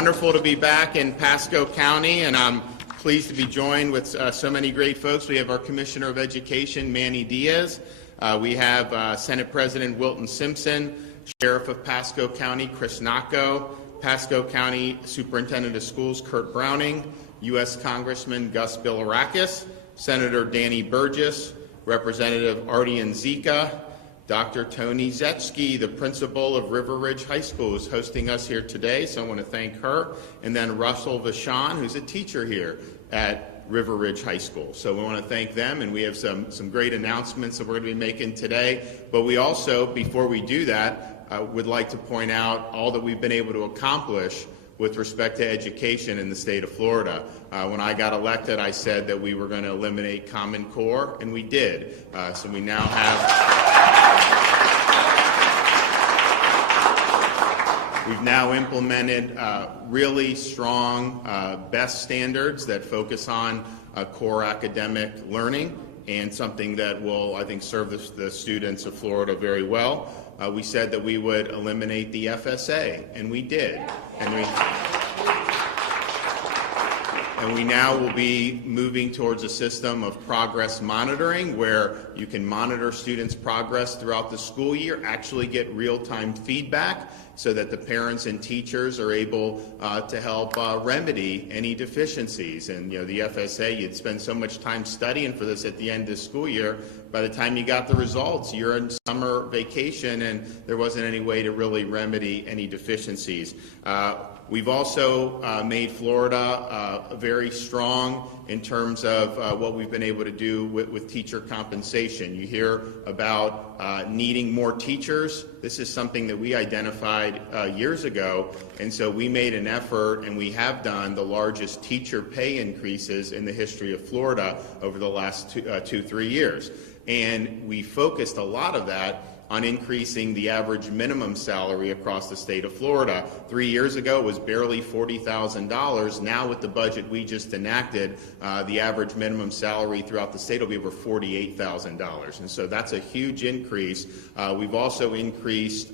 wonderful to be back in Pasco County, and I'm pleased to be joined with so many great folks. We have our Commissioner of Education, Manny Diaz. We have Senate President Wilton Simpson, Sheriff of Pasco County, Chris Nacco, Pasco County Superintendent of Schools, Kurt Browning, U.S. Congressman Gus Bilirakis, Senator Danny Burgess, Representative Ardian Zika, Dr. Tony Zetsky, the principal of River Ridge High School, is hosting us here today, so I want to thank her. And then Russell Vachon, who's a teacher here at River Ridge High School. So we want to thank them, and we have some great announcements that we're going to be making today. But we also, before we do that, would like to point out all that we've been able to accomplish with respect to education in the state of Florida. When I got elected, I said that we were going to eliminate Common Core, and we did. So we now have, we've now implemented really strong BEST standards that focus on core academic learning, and something that will, I think, serve the students of Florida very well. We said that we would eliminate the FSA, and we did. And we now will be moving towards a system of progress monitoring, where you can monitor students' progress throughout the school year, actually get real-time feedback, so that the parents and teachers are able to help remedy any deficiencies. And the FSA, you'd spend so much time studying for this at the end of the school year. By the time you got the results, you're in summer vacation, and there wasn't any way to really remedy any deficiencies. We've also made Florida very strong in terms of what we've been able to do with teacher compensation. You hear about needing more teachers. This is something that we identified years ago, and so we made an effort, and we have done the largest teacher pay increases in the history of Florida over the last 2-3 years. And we focused a lot of that on increasing the average minimum salary across the state of Florida. 3 years ago, it was barely $40,000. Now, with the budget we just enacted, the average minimum salary throughout the state will be over $48,000. And so that's a huge increase. We've also increased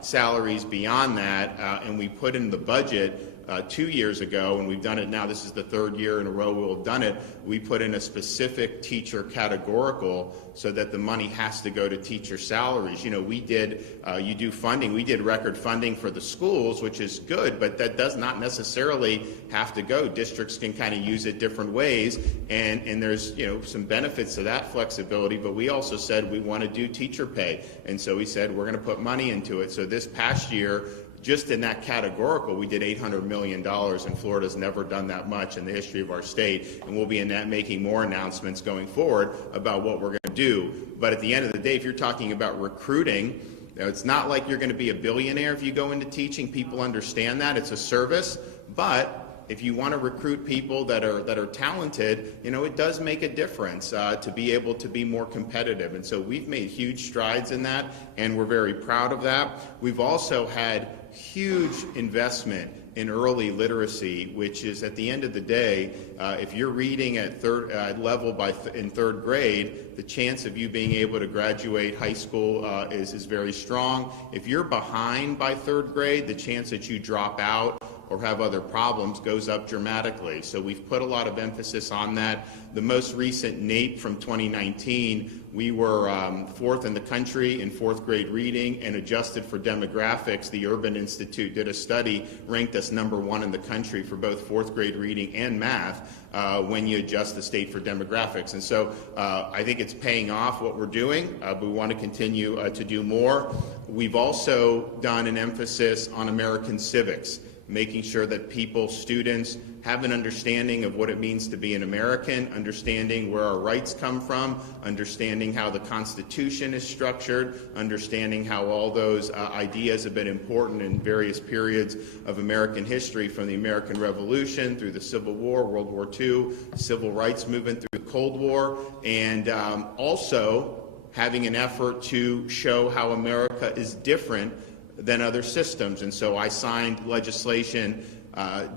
salaries beyond that, and we put in the budget 2 years ago, and we've done it now. This is the third year in a row we'll have done it. We put in a specific teacher categorical so that the money has to go to teacher salaries. We did, you do funding. We did record funding for the schools, which is good, but that does not necessarily have to go. Districts can kind of use it different ways, and there's some benefits to that flexibility. But we also said we want to do teacher pay, and so we said we're going to put money into it. So this past year, just in that categorical, we did $800 million, and Florida's never done that much in the history of our state, and we'll be making more announcements going forward about what we're going to do. But at the end of the day, if you're talking about recruiting, it's not like you're going to be a billionaire if you go into teaching. People understand that. It's a service. But if you want to recruit people that are talented, it does make a difference to be able to be more competitive. And so we've made huge strides in that, and we're very proud of that. We've also had huge investment in early literacy, which is, at the end of the day, if you're reading at third level in third grade, the chance of you being able to graduate high school is very strong. If you're behind by third grade, the chance that you drop out or have other problems goes up dramatically. So we've put a lot of emphasis on that. The most recent NAEP from 2019, we were fourth in the country in fourth grade reading, and adjusted for demographics, the Urban Institute did a study, ranked us #1 in the country for both fourth grade reading and math when you adjust the state for demographics. And so I think it's paying off what we're doing, but we want to continue to do more. We've also done an emphasis on American civics, making sure that students have an understanding of what it means to be an American, understanding where our rights come from, understanding how the Constitution is structured, understanding how all those ideas have been important in various periods of American history, from the American Revolution through the Civil War, World War II, Civil Rights Movement through the Cold War, and also having an effort to show how America is different than other systems. And so I signed legislation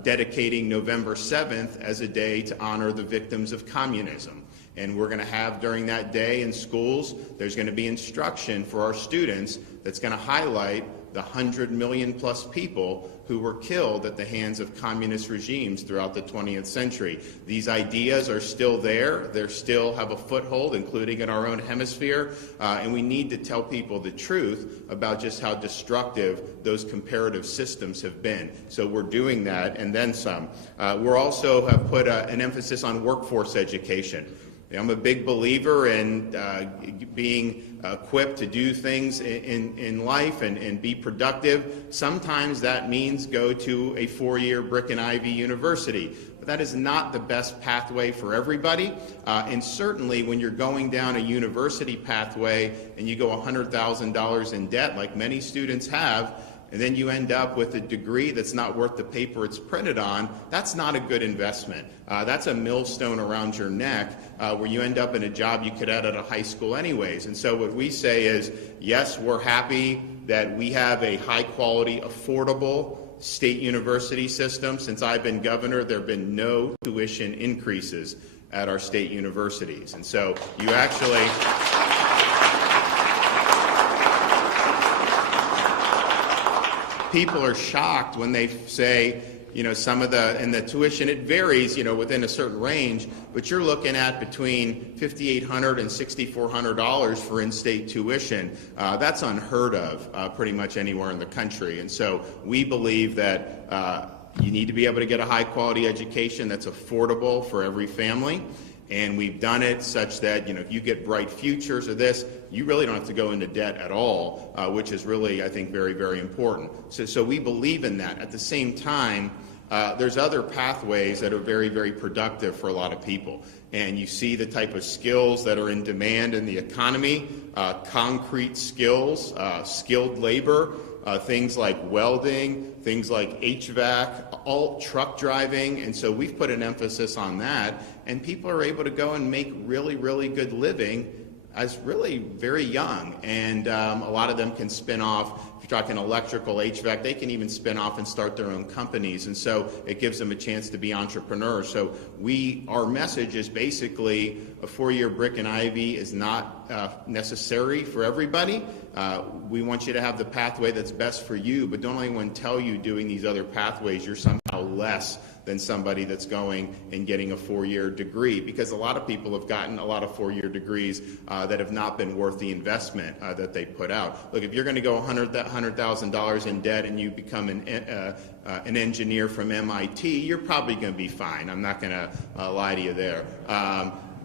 dedicating November 7th as a day to honor the victims of communism. And we're going to have, during that day in schools, there's going to be instruction for our students that's going to highlight the 100 million plus people who were killed at the hands of communist regimes throughout the 20th century. These ideas are still there. They still have a foothold, including in our own hemisphere, and we need to tell people the truth about just how destructive those comparative systems have been. So we're doing that, and then some. We're also have put an emphasis on workforce education. I'm a big believer in being equipped to do things in life and be productive. Sometimes that means go to a 4-year brick and ivy university. But that is not the best pathway for everybody. And certainly when you're going down a university pathway and you go $100,000 in debt, like many students have, and then you end up with a degree that's not worth the paper it's printed on, that's not a good investment. That's a millstone around your neck where you end up in a job you could have at a high school anyways. And so what we say is, yes, we're happy that we have a high-quality, affordable state university system. Since I've been governor, there have been no tuition increases at our state universities. And so you actually... People are shocked when they say, some of and the tuition, it varies, within a certain range, but you're looking at between $5,800 and $6,400 for in-state tuition. That's unheard of pretty much anywhere in the country. And so we believe that you need to be able to get a high-quality education that's affordable for every family. And we've done it such that, if you get bright futures or this, you really don't have to go into debt at all, which is really, I think, very, very important. So we believe in that. At the same time, there's other pathways that are very, very productive for a lot of people. And you see the type of skills that are in demand in the economy, concrete skills, skilled labor, things like welding, things like HVAC, all truck driving, and so we've put an emphasis on that, and people are able to go and make really, really good living as really very young, and a lot of them can spin off. If you're talking electrical, HVAC, they can even spin off and start their own companies, and so it gives them a chance to be entrepreneurs. So our message is basically a 4-year brick and ivy is not necessary for everybody. We want you to have the pathway that's best for you, but don't let anyone tell you doing these other pathways you're somehow less than somebody that's going and getting a 4-year degree, because a lot of people have gotten a lot of 4-year degrees that have not been worth the investment that they put out. Look, if you're going to go $100,000 in debt and you become an engineer from MIT, you're probably going to be fine. I'm not going to lie to you there.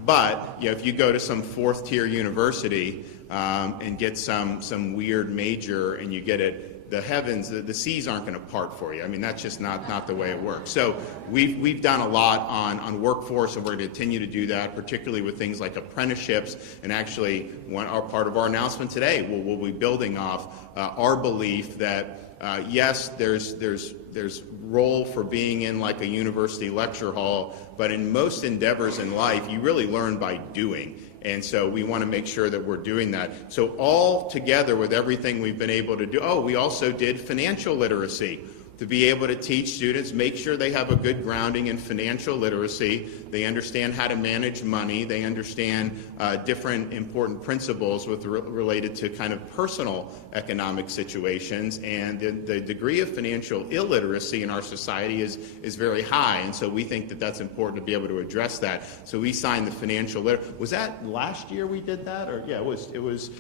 But if you go to some 4th-tier university and get some weird major and you get it, the seas aren't going to part for you. I mean, that's just not the way it works. So we've done a lot on workforce, and we're going to continue to do that, particularly with things like apprenticeships. And actually, part of our announcement today, we'll be building off our belief that yes, there's role for being in like a university lecture hall, but in most endeavors in life, you really learn by doing. And so we want to make sure that we're doing that. So all together with everything we've been able to do, we also did financial literacy to be able to teach students, make sure they have a good grounding in financial literacy. They understand how to manage money. They understand different important principles related to kind of personal economic situations. And the degree of financial illiteracy in our society is very high. And so we think that that's important to be able to address that. So we signed the financial literacy. Was that last year we did that? Or yeah, it was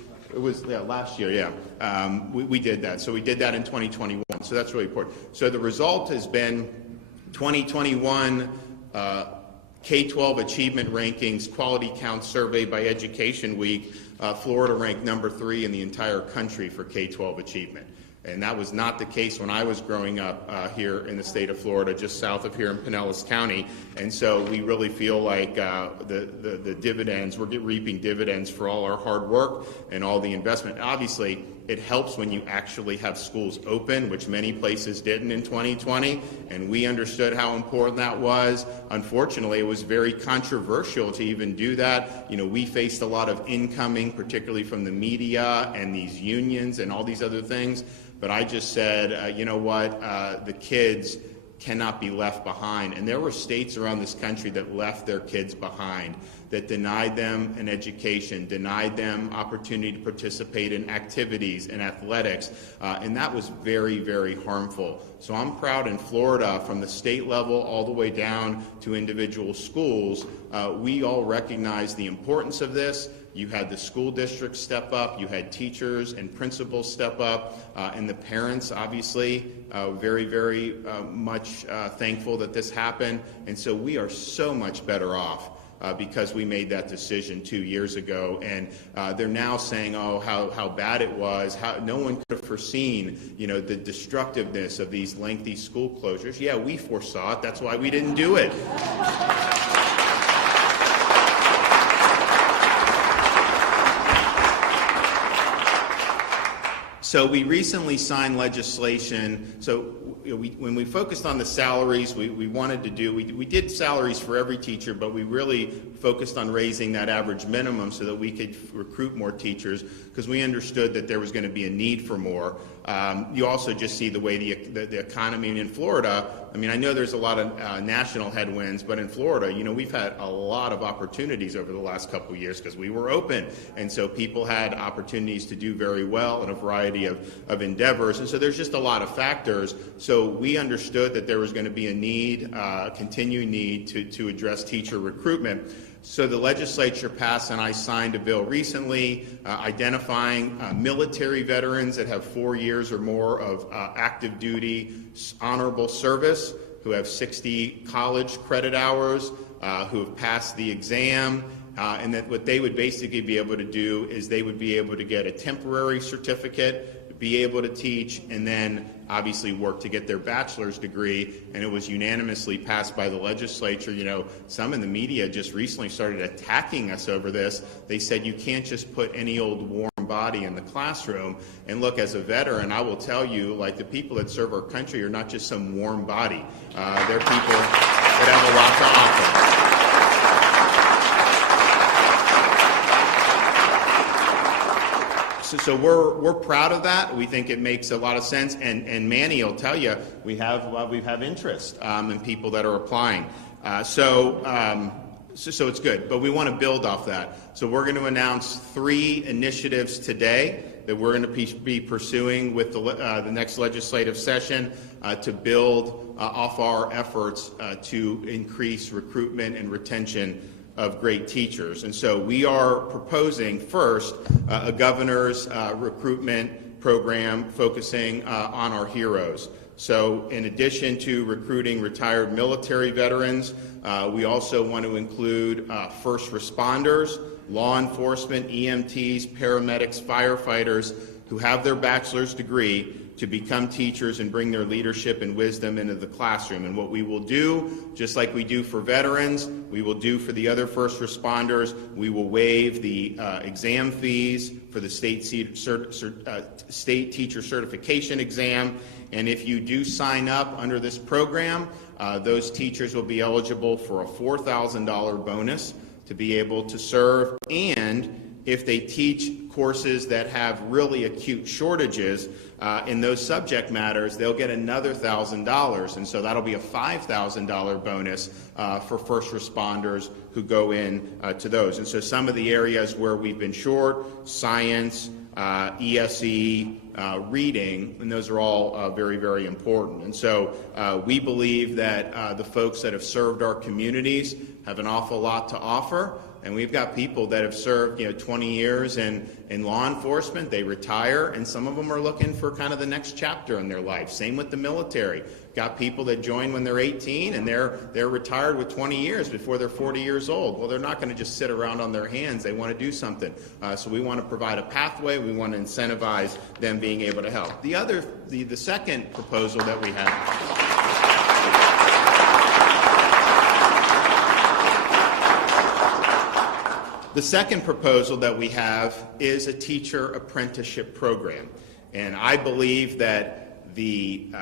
last year, yeah. We did that. So we did that in 2021. So that's really important. So the result has been 2021 K-12 Achievement Rankings Quality Count Survey by Education Week. Florida ranked number 3 in the entire country for K-12 achievement. And that was not the case when I was growing up here in the state of Florida, just south of here in Pinellas County. And so we really feel like the dividends, we're reaping dividends for all our hard work and all the investment. Obviously, it helps when you actually have schools open, which many places didn't in 2020, and we understood how important that was. Unfortunately, it was very controversial to even do that. We faced a lot of incoming, particularly from the media and these unions and all these other things. But I just said, you know what, the kids, cannot be left behind. And there were states around this country that left their kids behind, that denied them an education, denied them opportunity to participate in activities and athletics, and that was very, very harmful. So I'm proud in Florida, from the state level all the way down to individual schools, we all recognize the importance of this. You had the school districts step up, you had teachers and principals step up, and the parents, obviously, very, very much thankful that this happened. And so we are so much better off because we made that decision 2 years ago. And they're now saying, oh, how bad it was. No one could have foreseen, the destructiveness of these lengthy school closures. Yeah, we foresaw it. That's why we didn't do it. So we recently signed legislation. So when we focused on the salaries, we wanted to do, we did salaries for every teacher, but we really focused on raising that average minimum so that we could recruit more teachers, because we understood that there was going to be a need for more. You also just see the way the economy in Florida. I mean, I know there's a lot of national headwinds, but in Florida, we've had a lot of opportunities over the last couple of years because we were open. And so people had opportunities to do very well in a variety of endeavors. And so there's just a lot of factors. So we understood that there was going to be a need, continuing need to address teacher recruitment. So the legislature passed, and I signed a bill recently identifying military veterans that have 4 years or more of active duty honorable service, who have 60 college credit hours, who have passed the exam, and that what they would basically be able to do is they would be able to get a temporary certificate, be able to teach, and then obviously work to get their bachelor's degree. And it was unanimously passed by the legislature. Some in the media just recently started attacking us over this. They said you can't just put any old warm body in the classroom. And look, as a veteran, I will tell you, like, the people that serve our country are not just some warm body. They're people that have a lot to offer. So we're proud of that. We think it makes a lot of sense. And Manny will tell you, we have interest in people that are applying. So it's good. But we want to build off that. So we're going to announce 3 initiatives today that we're going to be pursuing with the next legislative session to build off our efforts to increase recruitment and retention of great teachers. And so we are proposing first a governor's recruitment program focusing on our heroes. So in addition to recruiting retired military veterans, we also want to include first responders, law enforcement, EMTs, paramedics, firefighters who have their bachelor's degree to become teachers and bring their leadership and wisdom into the classroom. And what we will do, just like we do for veterans, we will do for the other first responders. We will waive the exam fees for the state teacher certification exam. And if you do sign up under this program, those teachers will be eligible for a $4,000 bonus to be able to serve. And if they teach courses that have really acute shortages in those subject matters, they'll get another $1,000. And so that'll be a $5,000 bonus for first responders who go in to those. And so some of the areas where we've been short, science, ESE, reading, and those are all very, very important. And so we believe that the folks that have served our communities have an awful lot to offer. And we've got people that have served 20 years in law enforcement. They retire, and some of them are looking for kind of the next chapter in their life. Same with the military. Got people that join when they're 18, and they're retired with 20 years before they're 40 years old. Well, they're not going to just sit around on their hands. They want to do something. So we want to provide a pathway. We want to incentivize them being able to help. The second proposal that we have. The second proposal that we have is a teacher apprenticeship program. And I believe that the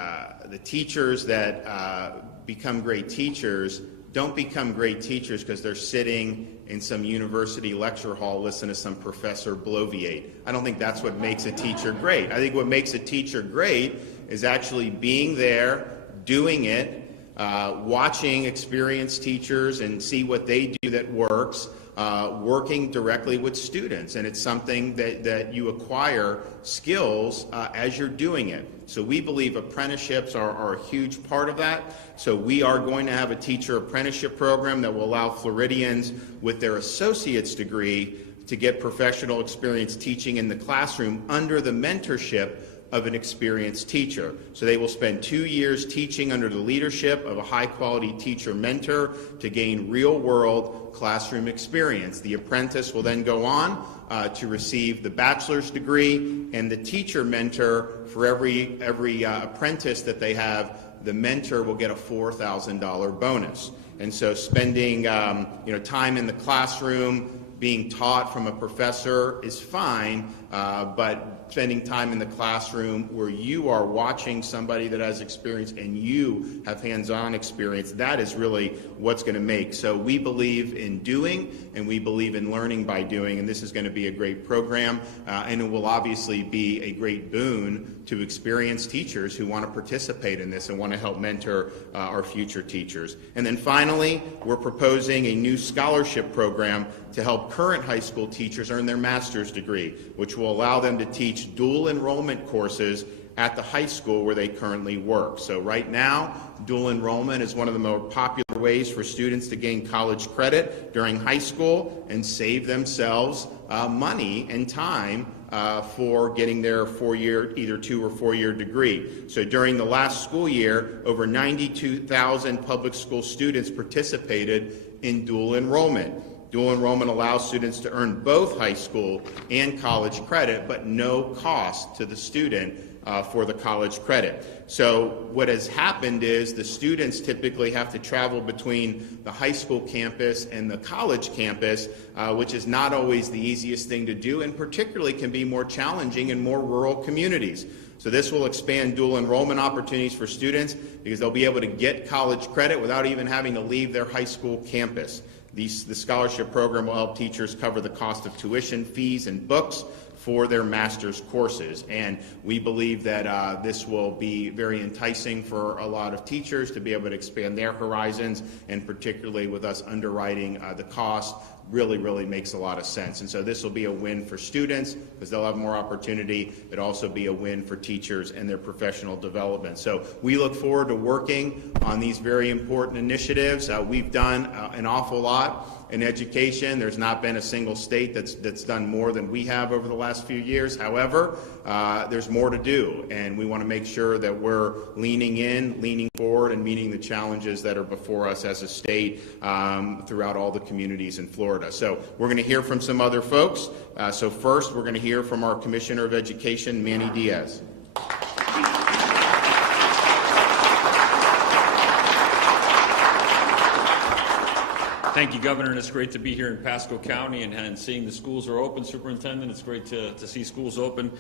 teachers that become great teachers don't become great teachers because they're sitting in some university lecture hall listening to some professor bloviate. I don't think that's what makes a teacher great. I think what makes a teacher great is actually being there, doing it, watching experienced teachers and see what they do that works, working directly with students. And it's something that you acquire skills as you're doing it. So we believe apprenticeships are a huge part of that. So we are going to have a teacher apprenticeship program that will allow Floridians with their associate's degree to get professional experience teaching in the classroom under the mentorship of an experienced teacher. So they will spend 2 years teaching under the leadership of a high-quality teacher mentor to gain real-world classroom experience. The apprentice will then go on to receive the bachelor's degree, and the teacher mentor, for every apprentice that they have, the mentor will get a $4,000 bonus. And so spending time in the classroom, being taught from a professor is fine, but spending time in the classroom where you are watching somebody that has experience and you have hands-on experience, that is really what's going to make. So we believe in doing, and we believe in learning by doing, and this is going to be a great program, and it will obviously be a great boon to experienced teachers who want to participate in this and want to help mentor our future teachers. And then finally, we're proposing a new scholarship program to help current high school teachers earn their master's degree, which will allow them to teach dual enrollment courses at the high school where they currently work. So right now, dual enrollment is one of the more popular ways for students to gain college credit during high school and save themselves money and time for getting their either 2 or 4 year degree. So during the last school year, over 92,000 public school students participated in dual enrollment. Dual enrollment allows students to earn both high school and college credit, but no cost to the student for the college credit. So what has happened is the students typically have to travel between the high school campus and the college campus, which is not always the easiest thing to do, and particularly can be more challenging in more rural communities. So this will expand dual enrollment opportunities for students because they'll be able to get college credit without even having to leave their high school campus. The scholarship program will help teachers cover the cost of tuition, fees, and books for their master's courses. And we believe that this will be very enticing for a lot of teachers to be able to expand their horizons, and particularly with us underwriting the cost, really makes a lot of sense. And so this will be a win for students because they'll have more opportunity. It'll also be a win for teachers and their professional development. So we look forward to working on these very important initiatives. We've done an awful lot in education. There's not been a single state that's done more than we have over the last few years. However, there's more to do, and we want to make sure that we're leaning forward, and meeting the challenges that are before us as a state throughout all the communities in Florida. So we're going to hear from some other folks. So first, we're going to hear from our Commissioner of Education, Manny Diaz. Thank you, Governor, and it's great to be here in Pasco County and seeing the schools are open. Superintendent, it's great to see schools open.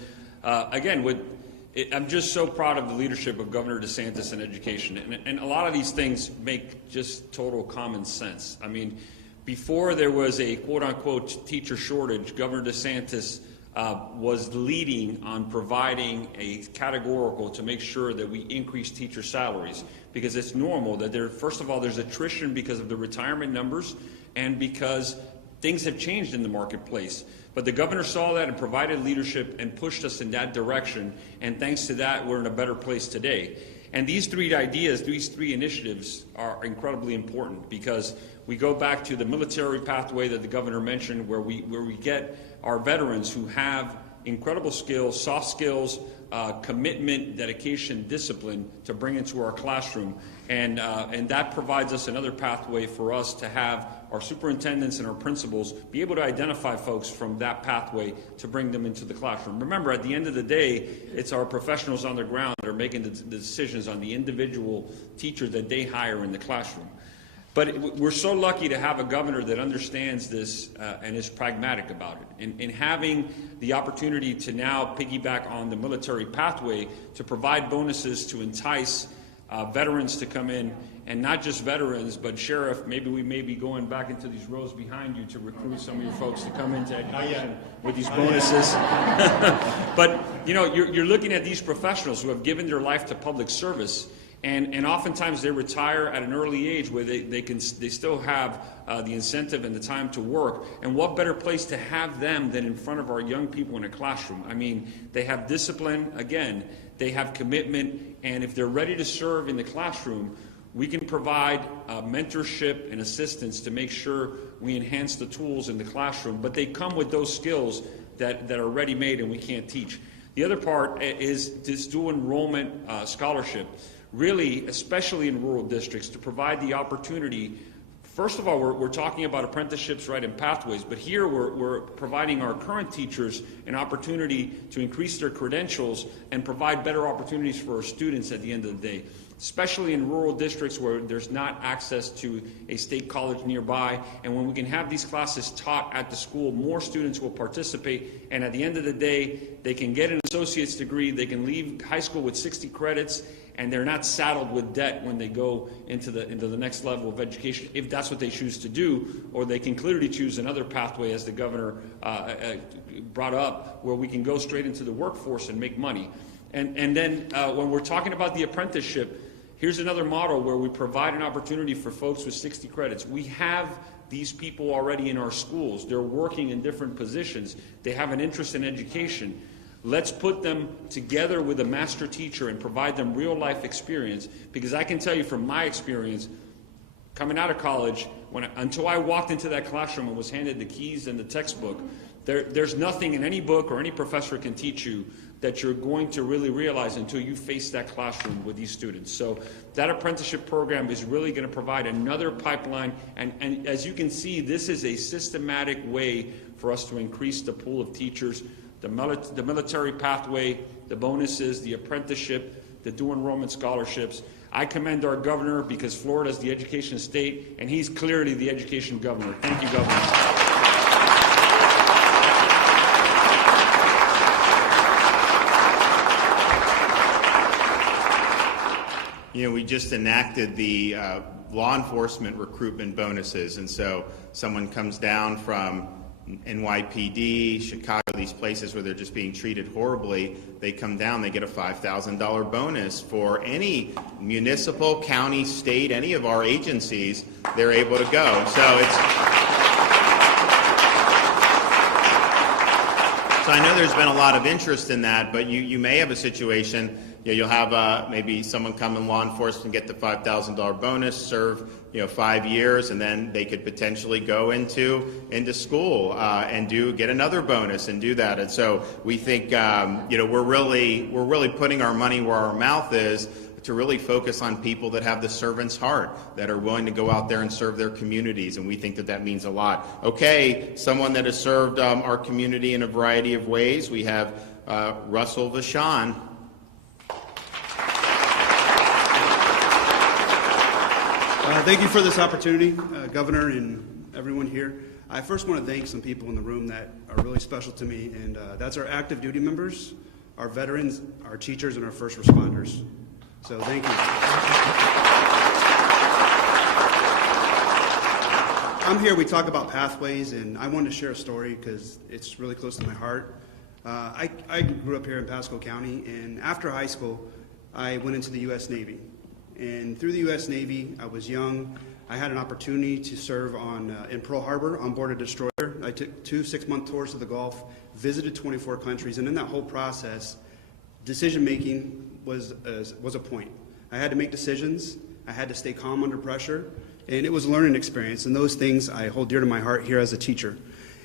I'm just so proud of the leadership of Governor DeSantis in education, and a lot of these things make just total common sense. I mean, before there was a quote-unquote teacher shortage, Governor DeSantis was leading on providing a categorical to make sure that we increase teacher salaries, because it's normal that first of all, there's attrition because of the retirement numbers and because things have changed in the marketplace. But the governor saw that and provided leadership and pushed us in that direction, and thanks to that, we're in a better place today. And these three ideas, these three initiatives are incredibly important because we go back to the military pathway that the governor mentioned, where we get our veterans who have incredible skills, soft skills, commitment, dedication, discipline to bring into our classroom. And that provides us another pathway for us to have our superintendents and our principals be able to identify folks from that pathway to bring them into the classroom. Remember, at the end of the day, it's our professionals on the ground that are making the decisions on the individual teacher that they hire in the classroom. But we're so lucky to have a governor that understands this and is pragmatic about it. In having the opportunity to now piggyback on the military pathway to provide bonuses to entice veterans to come in, and not just veterans, but Sheriff, maybe we may be going back into these rows behind you to recruit some of your folks to come into education with these bonuses. But, you know, you're looking at these professionals who have given their life to public service, And oftentimes they retire at an early age where they still have the incentive and the time to work. And what better place to have them than in front of our young people in a classroom? I mean, they have discipline, again, they have commitment, and if they're ready to serve in the classroom, we can provide mentorship and assistance to make sure we enhance the tools in the classroom, but they come with those skills that are ready-made and we can't teach. The other part is this dual enrollment scholarship. Really, especially in rural districts, to provide the opportunity. First of all, we're talking about apprenticeships, right, and pathways, but here we're providing our current teachers an opportunity to increase their credentials and provide better opportunities for our students at the end of the day, especially in rural districts where there's not access to a state college nearby. And when we can have these classes taught at the school, more students will participate, and at the end of the day, they can get an associate's degree, they can leave high school with 60 credits, and they're not saddled with debt when they go into the next level of education, if that's what they choose to do, or they can clearly choose another pathway, as the governor brought up, where we can go straight into the workforce and make money. And then when we're talking about the apprenticeship, here's another model where we provide an opportunity for folks with 60 credits. We have these people already in our schools. They're working in different positions. They have an interest in education. Let's put them together with a master teacher and provide them real-life experience, because I can tell you from my experience, coming out of college, until I walked into that classroom and was handed the keys and the textbook, there's nothing in any book or any professor can teach you that you're going to really realize until you face that classroom with these students. So that apprenticeship program is really going to provide another pipeline, and as you can see, this is a systematic way for us to increase the pool of teachers. The military pathway, the bonuses, the apprenticeship, the dual enrollment scholarships. I commend our governor, because Florida is the education state, and he's clearly the education governor. Thank you, Governor. You know, we just enacted the law enforcement recruitment bonuses, and so someone comes down from NYPD, Chicago, these places where they're just being treated horribly, they come down, they get a $5,000 bonus for any municipal, county, state, any of our agencies, they're able to go. So I know there's been a lot of interest in that, but you may have a situation, you'll have maybe someone come in law enforcement and get the $5,000 bonus, serve 5 years, and then they could potentially go into school and get another bonus and do that. And so we think we're really putting our money where our mouth is, to really focus on people that have the servant's heart, that are willing to go out there and serve their communities, and we think that means a lot. Okay, someone that has served our community in a variety of ways. We have Russell Vachon. Thank you for this opportunity, Governor and everyone here. I first want to thank some people in the room that are really special to me, and that's our active duty members, our veterans, our teachers, and our first responders. So thank you. I'm here, we talk about pathways, and I wanted to share a story because it's really close to my heart. I grew up here in Pasco County, and after high school, I went into the U.S. Navy. And through the U.S. Navy, I was young. I had an opportunity to serve in Pearl Harbor on board a destroyer. I took 2 6-month tours of the Gulf, visited 24 countries, and in that whole process, decision-making was a point. I had to make decisions. I had to stay calm under pressure, and it was a learning experience, and those things I hold dear to my heart here as a teacher.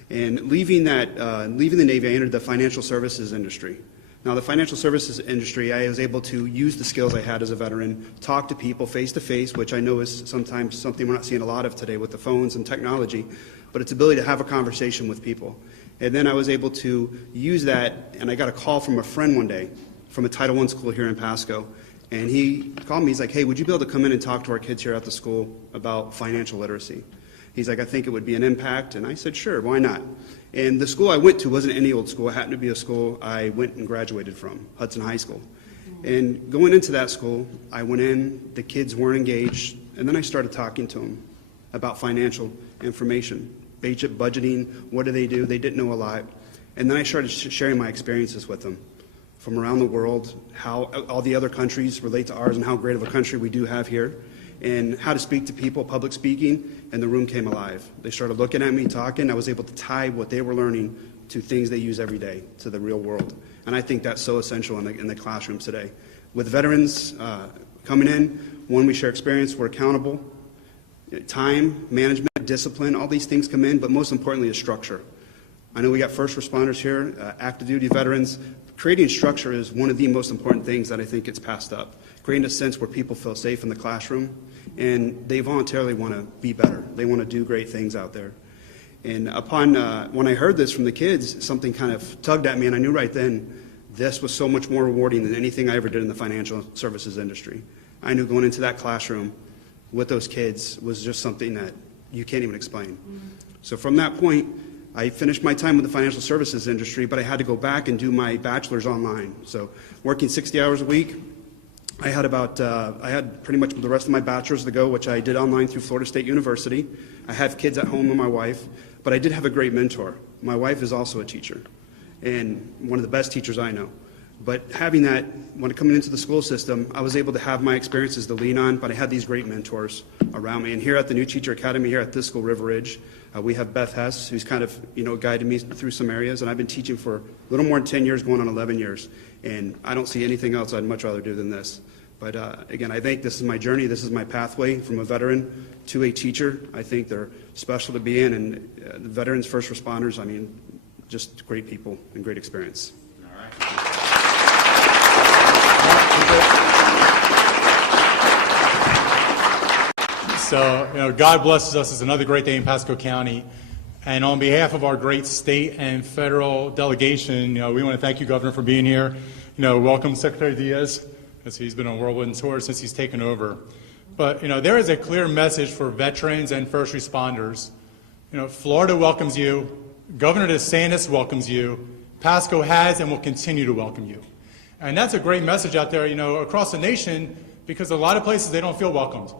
And leaving the Navy, I entered the financial services industry. Now, the financial services industry, I was able to use the skills I had as a veteran, talk to people face-to-face, which I know is sometimes something we're not seeing a lot of today with the phones and technology, but its ability to have a conversation with people. And then I was able to use that, and I got a call from a friend one day from a Title I school here in Pasco, and he called me. He's like, hey, would you be able to come in and talk to our kids here at the school about financial literacy? He's like, I think it would be an impact. And I said, sure, why not? And the school I went to wasn't any old school. It happened to be a school I went and graduated from, Hudson High School. And going into that school, I went in, the kids weren't engaged, and then I started talking to them about financial information, budgeting, what do? They didn't know a lot. And then I started sharing my experiences with them. from around the world, how all the other countries relate to ours and how great of a country we do have here, and how to speak to people, public speaking, and the room came alive. They started looking at me, talking. I was able to tie what they were learning to things they use every day, to the real world. And I think that's so essential in the classrooms today. With veterans coming in, when we share experience, we're accountable. Time, management, discipline, all these things come in, but most importantly is structure. I know we got first responders here, active duty veterans. Creating structure is one of the most important things that I think gets passed up. Creating a sense where people feel safe in the classroom, and they voluntarily want to be better. They want to do great things out there. And when I heard this from the kids, something kind of tugged at me, and I knew right then this was so much more rewarding than anything I ever did in the financial services industry. I knew going into that classroom with those kids was just something that you can't even explain. So from that point, I finished my time with the financial services industry, but I had to go back and do my bachelor's online. So working 60 hours a week, I had pretty much the rest of my bachelor's to go, which I did online through Florida State University. I have kids at home with my wife, but I did have a great mentor. My wife is also a teacher, and one of the best teachers I know. But having that, when coming into the school system, I was able to have my experiences to lean on, but I had these great mentors around me. And here at the New Teacher Academy here at this school, River Ridge, we have Beth Hess, who's kind of, guided me through some areas. And I've been teaching for a little more than 10 years, going on 11 years. And I don't see anything else I'd much rather do than this. But again, I think this is my journey. This is my pathway from a veteran to a teacher. I think they're special to be in. And the veterans, first responders, I mean, just great people and great experience. All right. So, God blesses us. It's another great day in Pasco County. And on behalf of our great state and federal delegation, we want to thank you, Governor, for being here. Welcome, Secretary Diaz, as he's been on a whirlwind tour since he's taken over. But, there is a clear message for veterans and first responders. Florida welcomes you. Governor DeSantis welcomes you. Pasco has and will continue to welcome you. And that's a great message out there, across the nation, because a lot of places they don't feel welcomed.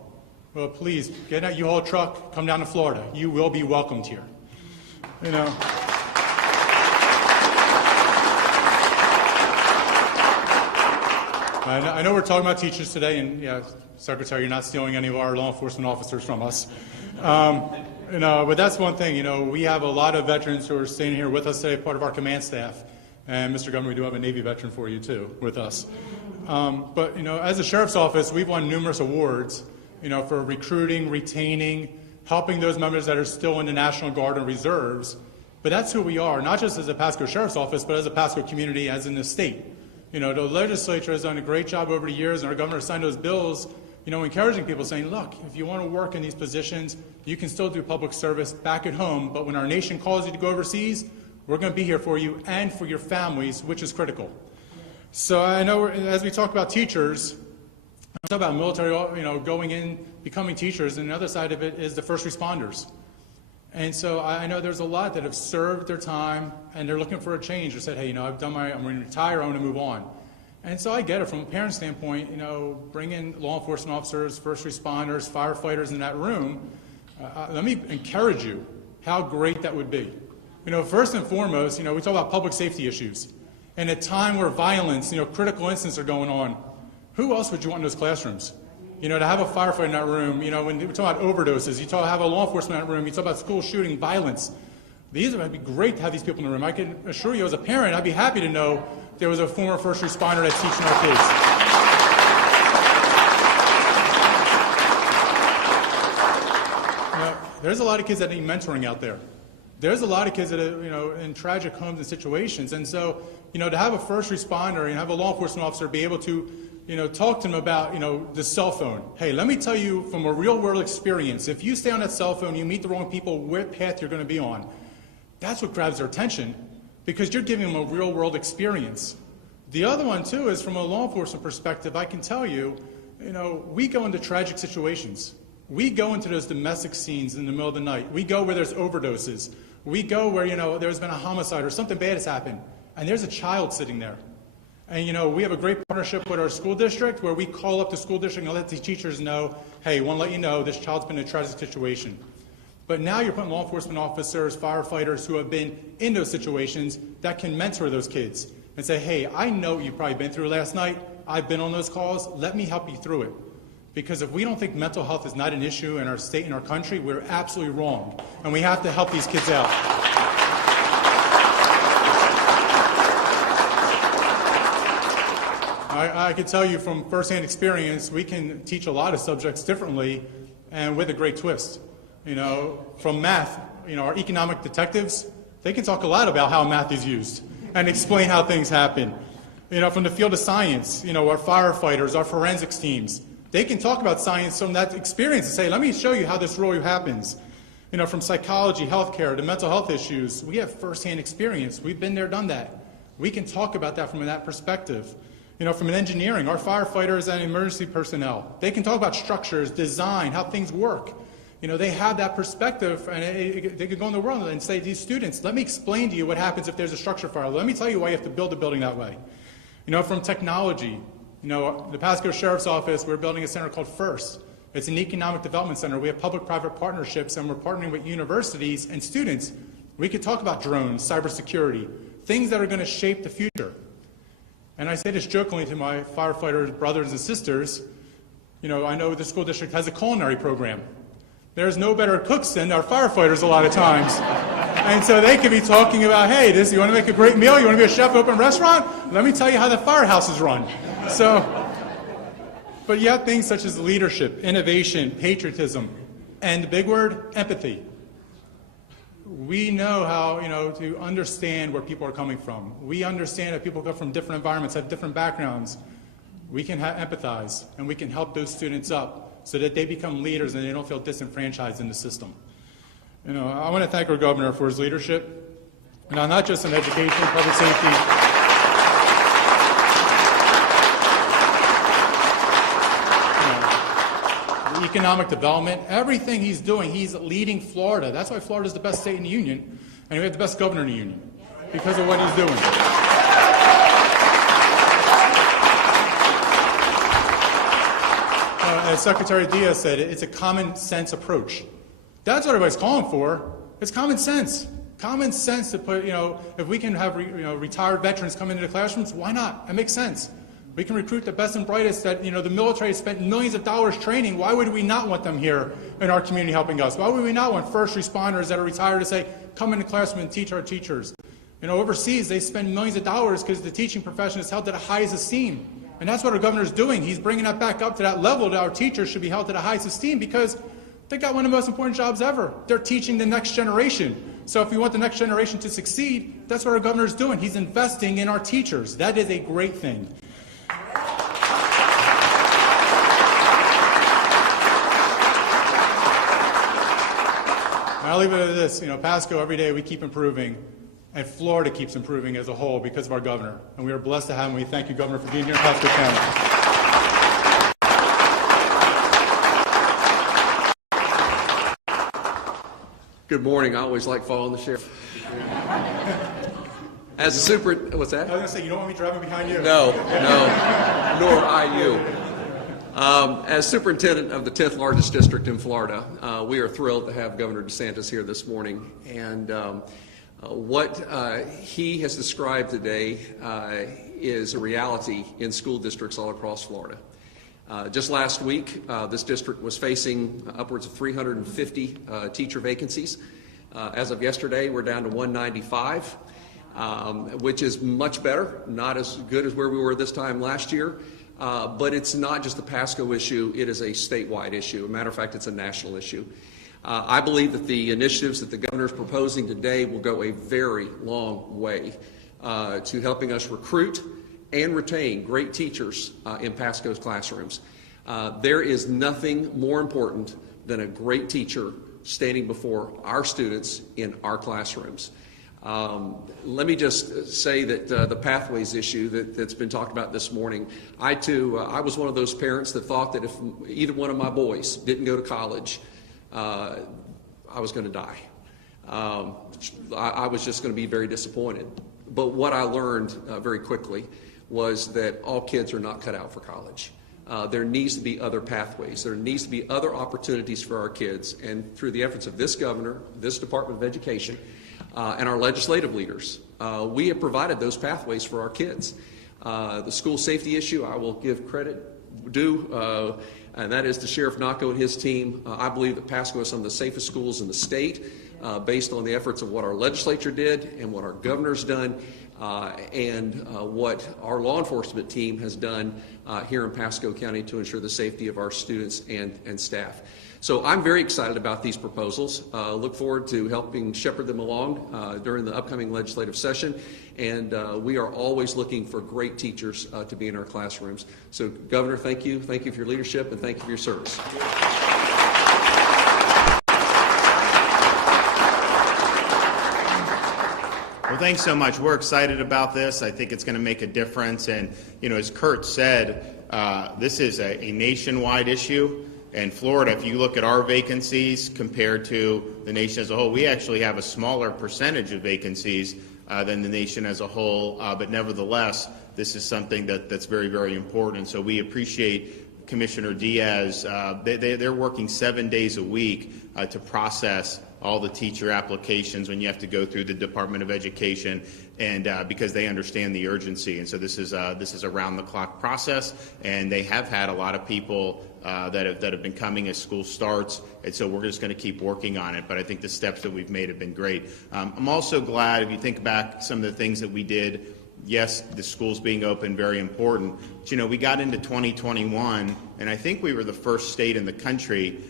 Well, please, get in that U-Haul truck, come down to Florida. You will be welcomed here. I know we're talking about teachers today, and yeah, Secretary, you're not stealing any of our law enforcement officers from us. But that's one thing. We have a lot of veterans who are staying here with us today, part of our command staff. And Mr. Governor, we do have a Navy veteran for you too, with us. But as a sheriff's office, we've won numerous awards, for recruiting, retaining, helping those members that are still in the National Guard and reserves. But that's who we are, not just as a Pasco Sheriff's Office, but as a Pasco community, as in the state. The legislature has done a great job over the years, and our governor signed those bills, encouraging people, saying, look, if you want to work in these positions, you can still do public service back at home, but when our nation calls you to go overseas, we're going to be here for you and for your families, which is critical. So I know as we talk about teachers, we talk about military, going in, becoming teachers, and the other side of it is the first responders. And so I know there's a lot that have served their time, and they're looking for a change, or said, hey, I'm going to retire, I want to move on. And so I get it from a parent standpoint, bringing law enforcement officers, first responders, firefighters in that room. Let me encourage you how great that would be. First and foremost, we talk about public safety issues. And at a time where violence, critical incidents are going on, who else would you want in those classrooms? To have a firefighter in that room, when we talk about overdoses, have a law enforcement in that room, you talk about school shooting, violence. It'd be great to have these people in the room. I can assure you as a parent, I'd be happy to know there was a former first responder that's teaching our kids. There's a lot of kids that need mentoring out there. There's a lot of kids that are, in tragic homes and situations. And so, to have a first responder and have a law enforcement officer be able to, talk to them about, the cell phone. Hey, let me tell you from a real world experience, if you stay on that cell phone, you meet the wrong people, what path you're going to be on. That's what grabs their attention, because you're giving them a real world experience. The other one too is from a law enforcement perspective, I can tell you, we go into tragic situations. We go into those domestic scenes in the middle of the night. We go where there's overdoses. We go where, there's been a homicide or something bad has happened, and there's a child sitting there. And, we have a great partnership with our school district where we call up the school district and let the teachers know, hey, we want to let you know this child's been in a tragic situation. But now you're putting law enforcement officers, firefighters who have been in those situations that can mentor those kids, and say, hey, I know what you've probably been through last night. I've been on those calls. Let me help you through it. Because if we don't think mental health is not an issue in our state and our country, we're absolutely wrong. And we have to help these kids out. I can tell you from firsthand experience, we can teach a lot of subjects differently and with a great twist. You know, from math, you know, our economic detectives, they can talk a lot about how math is used and explain how things happen. You know, from the field of science, you know, our firefighters, our forensics teams, they can talk about science from that experience and say, let me show you how this really happens. You know, from psychology, healthcare, to mental health issues, we have firsthand experience. We've been there, done that. We can talk about that from that perspective. You know, from an engineering, our firefighters and emergency personnel, they can talk about structures, design, how things work. You know, they have that perspective, and they could go in the world and say to these students, let me explain to you what happens if there's a structure fire. Let me tell you why you have to build a building that way. You know, from technology, you know, the Pasco Sheriff's Office, we're building a center called FIRST. It's an economic development center. We have public-private partnerships, and we're partnering with universities and students. We could talk about drones, cybersecurity, things that are going to shape the future. And I say this jokingly to my firefighter brothers and sisters. You know, I know the school district has a culinary program. There's no better cooks than our firefighters a lot of times. And so they could be talking about, hey, you want to make a great meal? You want to be a chef, open a restaurant? Let me tell you how the firehouse is run. So, but you have things such as leadership, innovation, patriotism, and the big word, empathy. We know how, you know, to understand where people are coming from. We understand that people come from different environments, have different backgrounds. We can empathize, and we can help those students up so that they become leaders and they don't feel disenfranchised in the system. You know, I want to thank our governor for his leadership, not just in education, public safety. Economic development, everything he's doing, he's leading Florida. That's why Florida is the best state in the union, and we have the best governor in the union, because of what he's doing. As Secretary Diaz said, it's a common sense approach. That's what everybody's calling for. It's common sense. Common sense to put, you know, if we can have retired veterans come into the classrooms, why not? It makes sense. We can recruit the best and brightest that, you know, the military spent millions of dollars training. Why would we not want them here in our community helping us? Why would we not want first responders that are retired to say, come in the classroom and teach our teachers? You know, overseas, they spend millions of dollars because the teaching profession is held to the highest esteem. And that's what our governor's doing. He's bringing that back up to that level that our teachers should be held to the highest esteem because they got one of the most important jobs ever. They're teaching the next generation. So if we want the next generation to succeed, that's what our governor's doing. He's investing in our teachers. That is a great thing. I'll leave it at this. You know, Pasco, every day we keep improving, and Florida keeps improving as a whole because of our governor. And we are blessed to have him. We thank you, Governor, for being here in Pasco County. Good morning. I always like following the sheriff. As a super, what's that? I was going to say, you don't want me driving behind you. No, nor I you. As superintendent of the 10th largest district in Florida, we are thrilled to have Governor DeSantis here this morning. And what he has described today is a reality in school districts all across Florida. Just last week, this district was facing upwards of 350 teacher vacancies. As of yesterday, we're down to 195, which is much better, not as good as where we were this time last year. But it's not just a Pasco issue, it is a statewide issue. As a matter of fact, it's a national issue. I believe that the initiatives that the governor is proposing today will go a very long way to helping us recruit and retain great teachers in Pasco's classrooms. There is nothing more important than a great teacher standing before our students in our classrooms. Let me just say that the pathways issue that's been talked about this morning, I was one of those parents that thought that if either one of my boys didn't go to college, I was going to die. I was just going to be very disappointed. But what I learned very quickly was that all kids are not cut out for college. There needs to be other pathways. There needs to be other opportunities for our kids. And through the efforts of this governor, this Department of Education, and our legislative leaders, we have provided those pathways for our kids. The school safety issue, I will give credit due, and that is to Sheriff Naco and his team. I believe that Pasco is some of the safest schools in the state, based on the efforts of what our legislature did and what our governor's done, and what our law enforcement team has done here in Pasco County to ensure the safety of our students and staff. So I'm very excited about these proposals. Look forward to helping shepherd them along during the upcoming legislative session. And we are always looking for great teachers to be in our classrooms. So, Governor, thank you. Thank you for your leadership, and thank you for your service. Well, thanks so much. We're excited about this. I think it's going to make a difference. And, you know, as Kurt said, this is a nationwide issue. In Florida, if you look at our vacancies compared to the nation as a whole, we actually have a smaller percentage of vacancies than the nation as a whole. But nevertheless, this is something that's very, very important. So we appreciate Commissioner Diaz. They're working 7 days a week to process all the teacher applications when you have to go through the Department of Education, and because they understand the urgency. And so this is a round-the-clock process, and they have had a lot of people that have been coming as school starts, and so we're just going to keep working on it. But I think the steps that we've made have been great. I'm also glad, if you think back some of the things that we did, yes, the schools being open, very important. But, you know, we got into 2021, and I think we were the first state in the country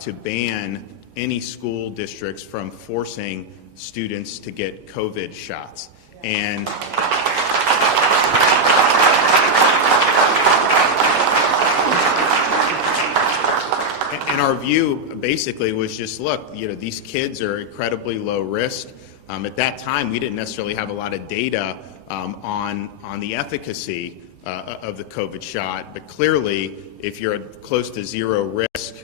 to ban any school districts from forcing students to get COVID shots. And our view basically was just, look, you know, these kids are incredibly low risk. At that time, we didn't necessarily have a lot of data on the efficacy of the COVID shot, but clearly, if you're at close to zero risk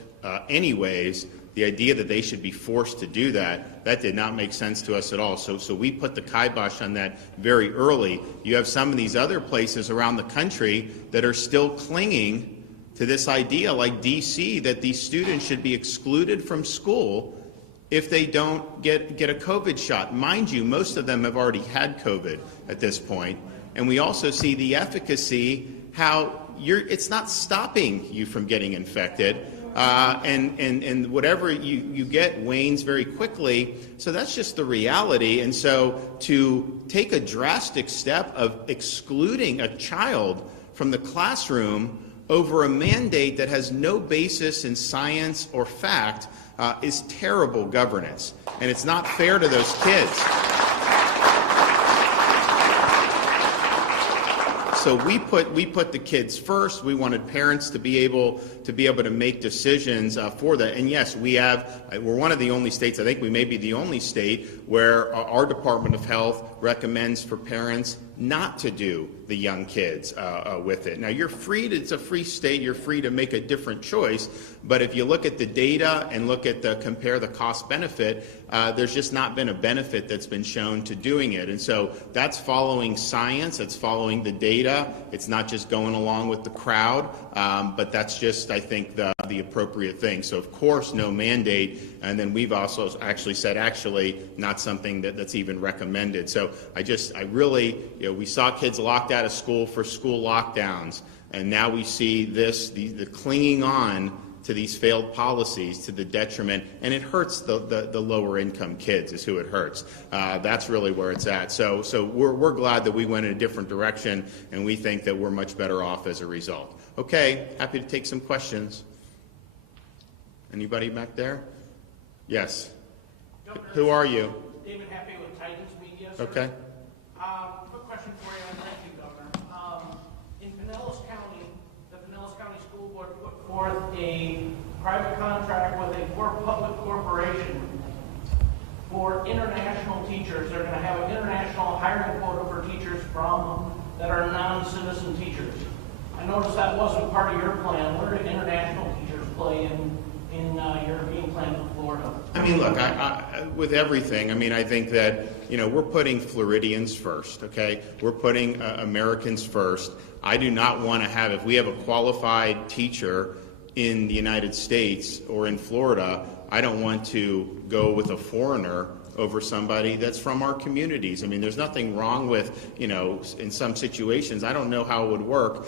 anyways, the idea that they should be forced to do that did not make sense to us at all. So we put the kibosh on that very early. You have some of these other places around the country that are still clinging to this idea, like D.C., that these students should be excluded from school if they don't get a COVID shot. Mind you, most of them have already had COVID at this point. And we also see the efficacy, how it's not stopping you from getting infected. And whatever you get wanes very quickly. So that's just the reality. And so to take a drastic step of excluding a child from the classroom over a mandate that has no basis in science or fact is terrible governance. And it's not fair to those kids. So we put the kids first. We wanted parents to be able to make decisions for that. And yes, we're one of the only states, I think we may be the only state, where our Department of Health recommends for parents not to do the young kids with it. Now, you're free it's a free state, you're free to make a different choice, but if you look at the data and compare the cost benefit, there's just not been a benefit that's been shown to doing it. And so that's following science, it's following the data, it's not just going along with the crowd, but that's just, I think, the appropriate thing. So of course, no mandate, and then we've also actually said, not something that's even recommended. So I really, we saw kids locked out of school for school lockdowns, and now we see the clinging on to these failed policies to the detriment, and it hurts the lower income kids is who it hurts. That's really where it's at. So we're glad that we went in a different direction, and we think that we're much better off as a result. Okay, happy to take some questions. Anybody back there? Yes. Governor, who are you? David Happy with Titans Media. Sir. Okay. Quick question for you, and thank you, Governor. In Pinellas County, the Pinellas County School Board put forth a private contract with a public corporation for international teachers. They're going to have an international hiring quota for teachers that are non-citizen teachers. I noticed that wasn't part of your plan. Where do international teachers play in European plan for Florida? I mean, look, with everything, I think that, we're putting Floridians first, okay? We're putting Americans first. I do not want to if we have a qualified teacher in the United States or in Florida, I don't want to go with a foreigner over somebody that's from our communities. I mean, there's nothing wrong with, in some situations, I don't know how it would work,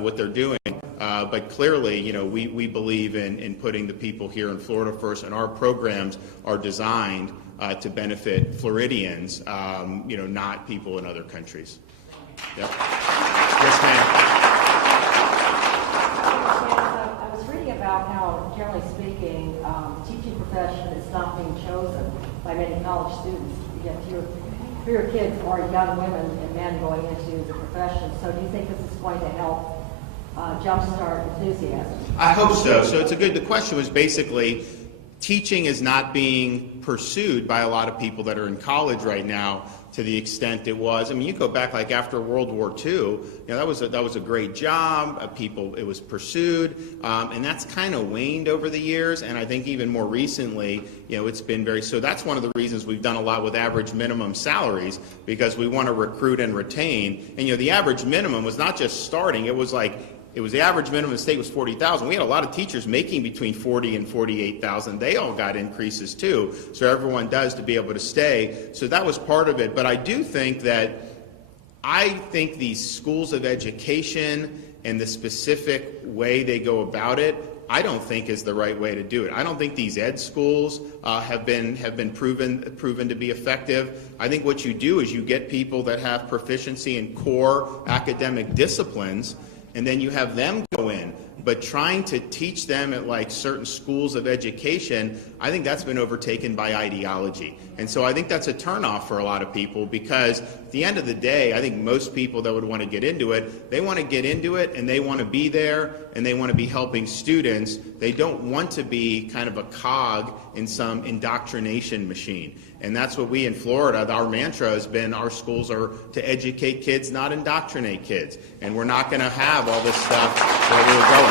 what they're doing. But clearly, we believe in putting the people here in Florida first, and our programs are designed to benefit Floridians, not people in other countries. Yep. Yes, ma'am. I was reading about how, generally speaking, the teaching profession is not being chosen by many college students. You get fewer kids or young women and men going into the profession. So do you think this is going to help jumpstart enthusiasm? I hope so. So the question was basically, teaching is not being pursued by a lot of people that are in college right now to the extent it was. I mean, you go back like after World War II, that was a great job. It was pursued, and that's kind of waned over the years. And I think even more recently, it's been so that's one of the reasons we've done a lot with average minimum salaries, because we want to recruit and retain. And the average minimum was not just starting; it was the average minimum in the state was $40,000. We had a lot of teachers making between $40,000 and $48,000. They all got increases too. So everyone does to be able to stay. So that was part of it. But I do think these schools of education and the specific way they go about it, I don't think is the right way to do it. I don't think these ed schools have been proven to be effective. I think what you do is you get people that have proficiency in core academic disciplines, and then you have them go in. But trying to teach them at certain schools of education, I think that's been overtaken by ideology. And so I think that's a turnoff for a lot of people, because at the end of the day, I think most people that would want to get into it, they want to get into it and they want to be there and they want to be helping students. They don't want to be kind of a cog in some indoctrination machine. And that's what we in Florida, our mantra has been, our schools are to educate kids, not indoctrinate kids. And we're not going to have all this stuff where we're going.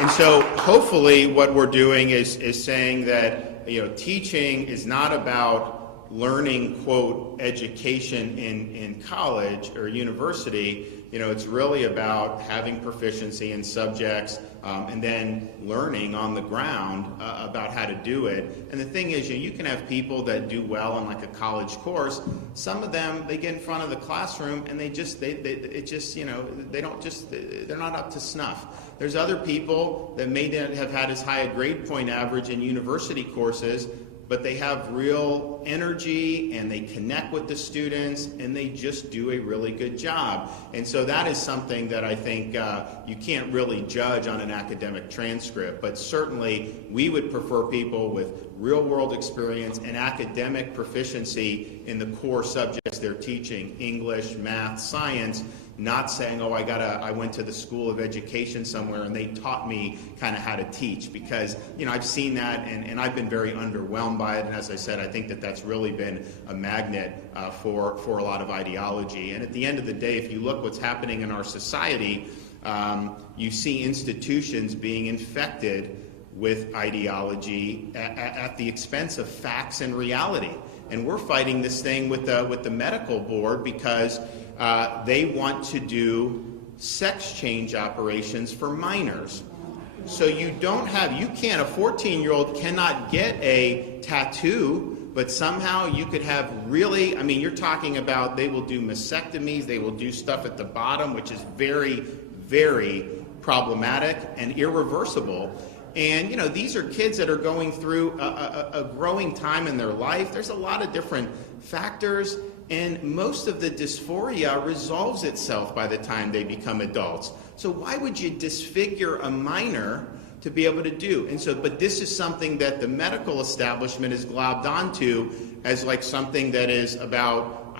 And so hopefully what we're doing is saying that teaching is not about learning, quote, education in college or university. It's really about having proficiency in subjects and then learning on the ground about how to do it. And the thing is, you can have people that do well in a college course. Some of them, they get in front of the classroom and they're not up to snuff. There's other people that may not have had as high a grade point average in university courses, but they have real energy and they connect with the students and they just do a really good job. And so that is something that I think you can't really judge on an academic transcript, but certainly we would prefer people with real world experience and academic proficiency in the core subjects they're teaching, English, math, science, not saying, I went to the school of education somewhere and they taught me kind of how to teach, because, I've seen that and I've been very underwhelmed by it. And as I said, I think that that's really been a magnet for a lot of ideology. And at the end of the day, if you look what's happening in our society, you see institutions being infected with ideology at the expense of facts and reality. And we're fighting this thing with the medical board because they want to do sex change operations for minors. So a 14-year-old cannot get a tattoo, but somehow you could have you're talking about they will do mastectomies, they will do stuff at the bottom, which is very, very problematic and irreversible. And, these are kids that are going through a growing time in their life. There's a lot of different factors. And most of the dysphoria resolves itself by the time they become adults. So why would you disfigure a minor to be able to do? And so, but this is something that the medical establishment is globbed onto as something that is about,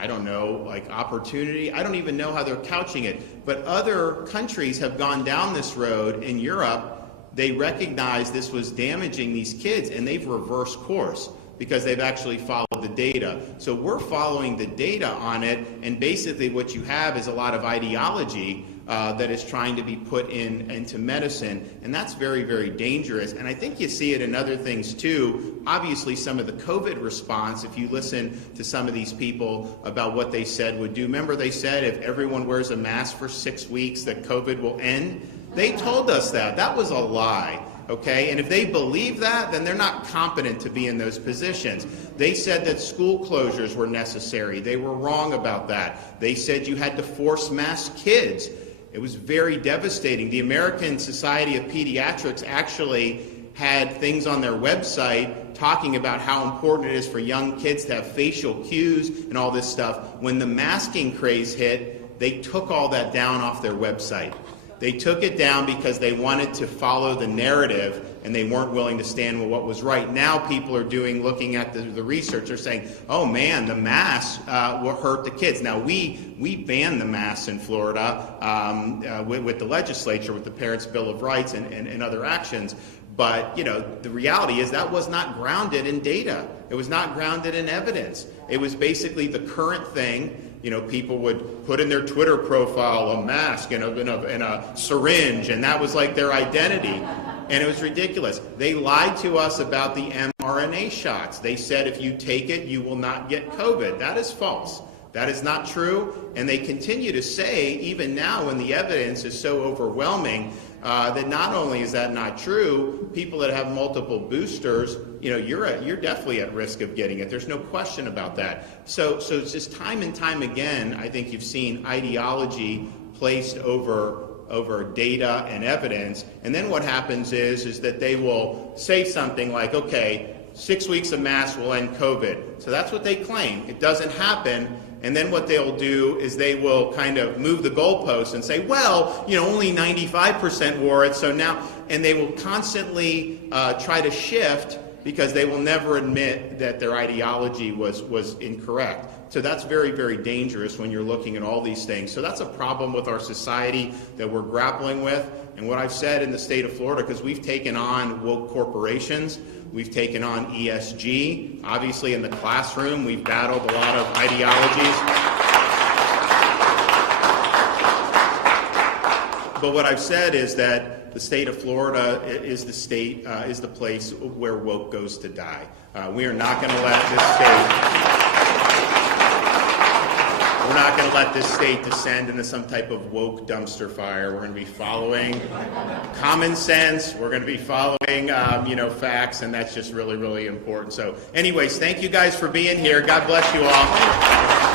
opportunity. I don't even know how they're couching it. But other countries have gone down this road. In Europe, they recognize this was damaging these kids and they've reversed course, because they've actually followed the data. So we're following the data on it, and basically what you have is a lot of ideology that is trying to be put into medicine, and that's very, very dangerous. And I think you see it in other things too. Obviously, some of the COVID response, if you listen to some of these people about what they said would do. Remember they said if everyone wears a mask for 6 weeks that COVID will end? They told us that. That was a lie. okay? And if they believe that, then they're not competent to be in those positions. They said that school closures were necessary. They were wrong about that. They said you had to force mask kids. It was very devastating. The American Society of Pediatrics actually had things on their website talking about how important it is for young kids to have facial cues and all this stuff. When the masking craze hit, they took all that down off their website. They took it down because they wanted to follow the narrative and they weren't willing to stand with what was right. Now people are looking at the research. They're saying, oh man, the masks will hurt the kids. Now we banned the masks in Florida with the legislature, with the Parents' Bill of Rights and other actions. But, the reality is that was not grounded in data. It was not grounded in evidence. It was basically the current thing. People would put in their Twitter profile a mask and a syringe, and that was like their identity. And it was ridiculous. They lied to us about the mRNA shots. They said if you take it, you will not get COVID. That is false. That is not true. And they continue to say, even now when the evidence is so overwhelming, that not only is that not true, people that have multiple boosters, you're definitely at risk of getting it. There's no question about that. So it's just time and time again, I think you've seen ideology placed over data and evidence. And then what happens is that they will say something like, okay, 6 weeks of masks will end COVID. So that's what they claim. It doesn't happen. And then what they'll do is they will kind of move the goalposts and say, well, only 95% wore it, so now, and they will constantly try to shift because they will never admit that their ideology was incorrect. So that's very, very dangerous when you're looking at all these things. So that's a problem with our society that we're grappling with. And what I've said in the state of Florida, because we've taken on woke corporations, we've taken on ESG. Obviously, in the classroom, we've battled a lot of ideologies. But what I've said is that the state of Florida is the place where woke goes to die. We are not going to let this state. We're not going to let this state descend into some type of woke dumpster fire. We're going to be following common sense. We're going to be following, facts, and that's just really, really important. So anyways, thank you guys for being here. God bless you all.